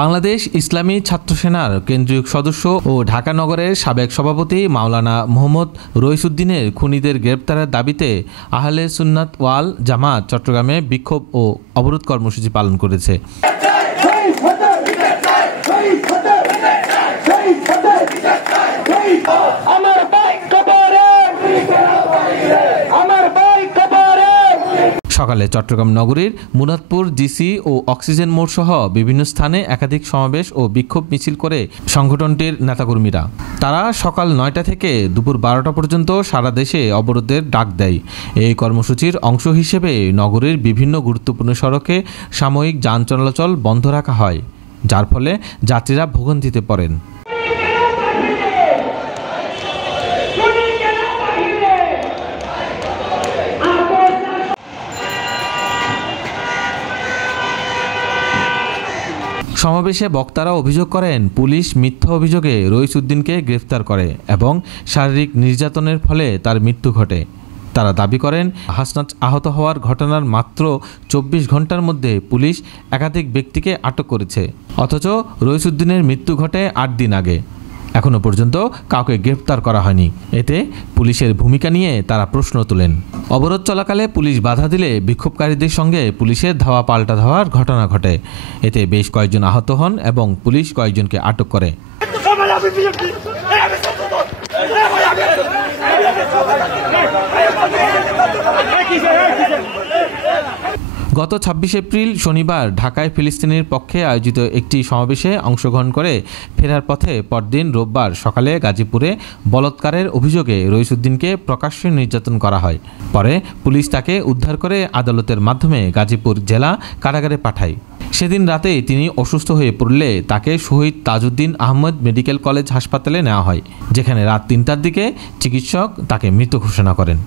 বাংলাদেশ ইসলামী ছাত্র সেনার কেন্দ্রীয় সদস্য ও ঢাকা নগরের সাবেক সভাপতি মাওলানা মোহাম্মদ রইসুদ্দিনের খুনিদের গ্রেপ্তারের দাবিতে আহলে সুন্নাত ওয়াল জামাত চট্টগ্রামে বিক্ষোভ ও অবরোধ কর্মসূচি পালন করেছে। সকালে চট্টগ্রাম নগরীর মুরাদপুর জিসি ও অক্সিজেন মোড় সহ বিভিন্ন স্থানে একাধিক সমাবেশ ও বিক্ষোভ মিছিল করে সংগঠনটির নেতাকর্মীরা। তারা সকাল ৯টা থেকে দুপুর ১২টা পর্যন্ত সারা দেশে অবরোধের ডাক দেয়। এই কর্মসূচির অংশ হিসেবে নগরীর বিভিন্ন গুরুত্বপূর্ণ সড়কে সাময়িক যান চলাচল বন্ধ রাখা হয়, যার ফলে যাত্রীরা ভোগান্তিতে পড়েন। সমাবেশে বক্তারা অভিযোগ করেন, পুলিশ মিথ্যা অভিযোগে রইসুদ্দিনকে গ্রেফতার করে এবং শারীরিক নির্যাতনের ফলে তার মৃত্যু ঘটে। তারা দাবি করেন, হাসনাত আহত হওয়ার ঘটনার মাত্র ২৪ ঘন্টার মধ্যে পুলিশ একাধিক ব্যক্তিকে আটক করেছে, অথচ রইসুদ্দিনের মৃত্যু ঘটে ৮ দিন আগে। এখনও পর্যন্ত কাউকে গ্রেফতার করা হয়নি। এতে পুলিশের ভূমিকা নিয়ে তারা প্রশ্ন তোলেন। অবরোধ চলাকালে পুলিশ বাধা দিলে বিক্ষোভকারীদের সঙ্গে পুলিশের ধাওয়া পাল্টা ধাওয়ার ঘটনা ঘটে। এতে বেশ কয়েকজন আহত হন এবং পুলিশ কয়েকজনকে আটক করে। গত ২৬ এপ্রিল শনিবার ঢাকায় ফিলিস্তিনের পক্ষে আয়োজিত একটি সমাবেশে অংশগ্রহণ করে ফেরার পথে পরদিন রোববার সকালে গাজীপুরে বলাৎকারের অভিযোগে রইসুদ্দিনকে প্রকাশ্যে নির্যাতন করা হয়। পরে পুলিশ তাকে উদ্ধার করে আদালতের মাধ্যমে গাজীপুর জেলা কারাগারে পাঠায়। সেদিন রাতে তিনি অসুস্থ হয়ে পড়লে তাকে শহীদ তাজউদ্দিন আহমদ মেডিকেল কলেজ হাসপাতালে নেওয়া হয়, যেখানে রাত ৩টার দিকে চিকিৎসক তাকে মৃত ঘোষণা করেন।